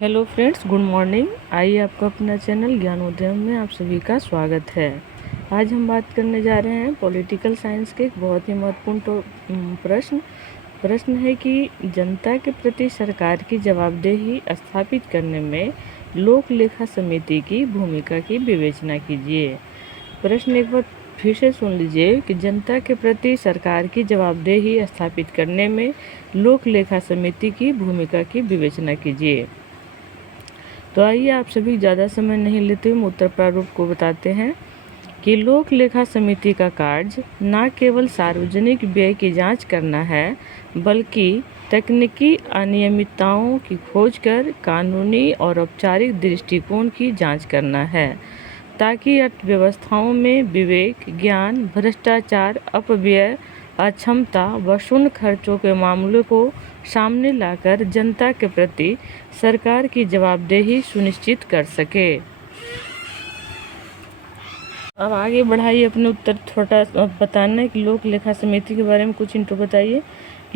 Hello friends, good morning. आइए आपका अपना चैनल ज्ञानोदयम में आप सभी का स्वागत है। आज हम बात करने जा रहे हैं पॉलिटिकल साइंस के एक बहुत ही महत्वपूर्ण प्रश्न है कि जनता के प्रति सरकार की जवाबदेही स्थापित करने में लोक लेखा समिति की भूमिका की विवेचना कीजिए। प्रश्न एक बार फिर से सुन लीजिए कि जनता के प्रति सरकार की जवाबदेही स्थापित करने में लोक लेखा समिति की भूमिका की विवेचना कीजिए। तो आइए आप सभी ज़्यादा समय नहीं लेते हुए उत्तर प्रारूप को बताते हैं कि लोक लेखा समिति का कार्य न केवल सार्वजनिक व्यय की जांच करना है, बल्कि तकनीकी अनियमितताओं की खोज कर कानूनी और औपचारिक दृष्टिकोण की जांच करना है, ताकि अर्थव्यवस्थाओं में विवेक, ज्ञान, भ्रष्टाचार, अपव्यय, अक्षमता व शून्य खर्चों के मामलों को सामने लाकर जनता के प्रति सरकार की जवाबदेही सुनिश्चित कर सके। अब आगे बढ़ाइए अपने उत्तर। थोड़ा बताना है कि लोक लेखा समिति के बारे में कुछ इंट्रो बताइए।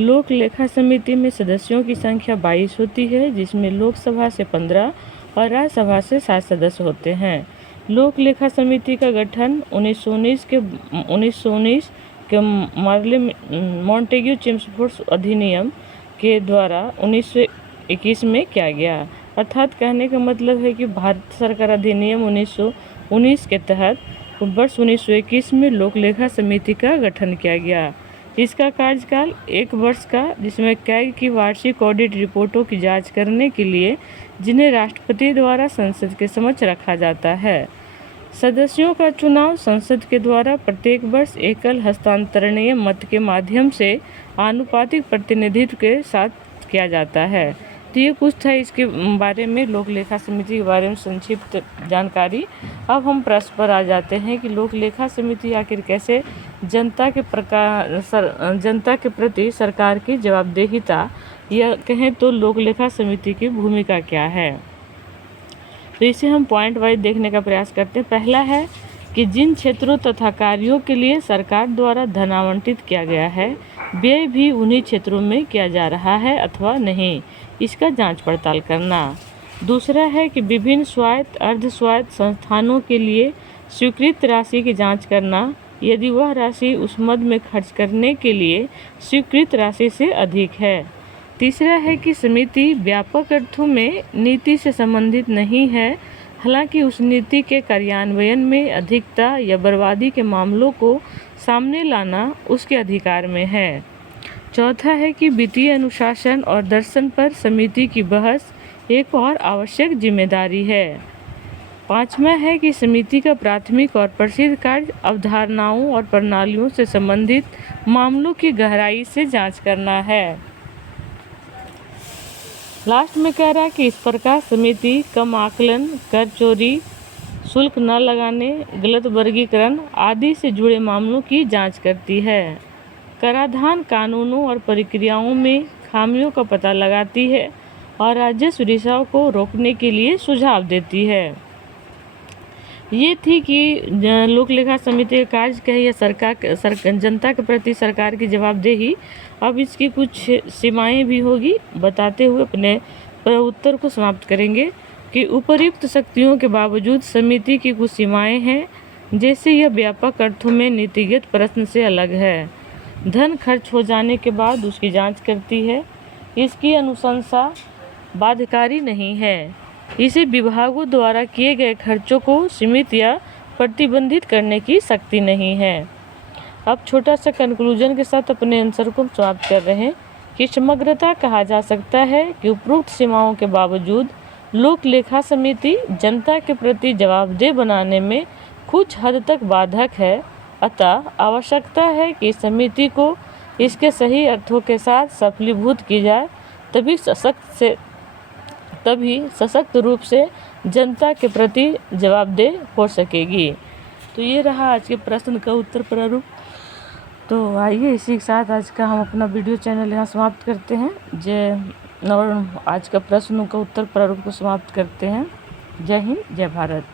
लोक लेखा समिति में सदस्यों की संख्या 22 होती है, जिसमें लोकसभा से 15 और राज्यसभा से 7 सदस्य होते हैं। लोक लेखा समिति का गठन 1919 के मॉन्टेग्यू चेम्सफोर्ड अधिनियम के द्वारा 1921 में किया गया। अर्थात कहने का मतलब है कि भारत सरकार अधिनियम 1919 के तहत वर्ष 1921 में लोक लेखा समिति का गठन किया गया। इसका कार्यकाल 1 वर्ष का, जिसमें कैग की वार्षिक ऑडिट रिपोर्टों की जांच करने के लिए जिन्हें राष्ट्रपति द्वारा संसद के समक्ष रखा जाता है। सदस्यों का चुनाव संसद के द्वारा प्रत्येक वर्ष एकल हस्तांतरणीय मत के माध्यम से आनुपातिक प्रतिनिधित्व के साथ किया जाता है। तो ये कुछ था इसके बारे में, लोक लेखा समिति के बारे में संक्षिप्त जानकारी। अब हम प्रश्न पर आ जाते हैं कि लोक लेखा समिति आखिर कैसे जनता के प्रति सरकार की जवाबदेहिता, या कहें तो लोक लेखा समिति की भूमिका क्या है। तो इसे हम पॉइंट वाइज देखने का प्रयास करते हैं। पहला है कि जिन क्षेत्रों तथा कार्यों के लिए सरकार द्वारा धन आवंटित किया गया है, व्यय भी उन्हीं क्षेत्रों में किया जा रहा है अथवा नहीं, इसका जांच पड़ताल करना। दूसरा है कि विभिन्न स्वायत्त अर्ध स्वायत्त संस्थानों के लिए स्वीकृत राशि की जांच करना, यदि वह राशि उस मद में खर्च करने के लिए स्वीकृत राशि से अधिक है। तीसरा है कि समिति व्यापक अर्थों में नीति से संबंधित नहीं है, हालांकि उस नीति के कार्यान्वयन में अधिकता या बर्बादी के मामलों को सामने लाना उसके अधिकार में है। चौथा है कि वित्तीय अनुशासन और दर्शन पर समिति की बहस एक और आवश्यक जिम्मेदारी है। पांचवा है कि समिति का प्राथमिक और प्रसिद्ध कार्य अवधारणाओं और प्रणालियों से संबंधित मामलों की गहराई से जांच करना है। लास्ट में कह रहा है कि इस प्रकार समिति कम आकलन, कर चोरी, शुल्क न लगाने, गलत वर्गीकरण आदि से जुड़े मामलों की जांच करती है। कराधान कानूनों और प्रक्रियाओं में खामियों का पता लगाती है और राजस्व रिसाव को रोकने के लिए सुझाव देती है। ये थी कि लोक लेखा समिति का कार्य क्या है, या जनता के प्रति सरकार की जवाबदेही। अब इसकी कुछ सीमाएं भी होगी बताते हुए अपने उत्तर को समाप्त करेंगे कि उपर्युक्त शक्तियों के बावजूद समिति की कुछ सीमाएं हैं, जैसे यह व्यापक अर्थों में नीतिगत प्रश्न से अलग है। धन खर्च हो जाने के बाद उसकी जांच करती है। इसकी अनुशंसा बाध्यकारी नहीं है। इसे विभागों द्वारा किए गए खर्चों को सीमित या प्रतिबंधित करने की शक्ति नहीं है। अब छोटा सा कंक्लूजन के साथ अपने आंसर को समाप्त कर रहे हैं कि समग्रता कहा जा सकता है कि उपरोक्त सीमाओं के बावजूद लोक लेखा समिति जनता के प्रति जवाबदेह बनाने में कुछ हद तक बाधक है। अतः आवश्यकता है कि समिति को इसके सही अर्थों के साथ सफलीभूत की जाए, तभी सशक्त रूप से जनता के प्रति जवाबदेह हो सकेगी। तो ये रहा आज के प्रश्न का उत्तर प्रारूप। तो आइए इसी के साथ आज का हम अपना वीडियो चैनल यहाँ समाप्त करते हैं। और आज का प्रश्न का उत्तर प्रारूप को समाप्त करते हैं। जय हिंद, जय भारत।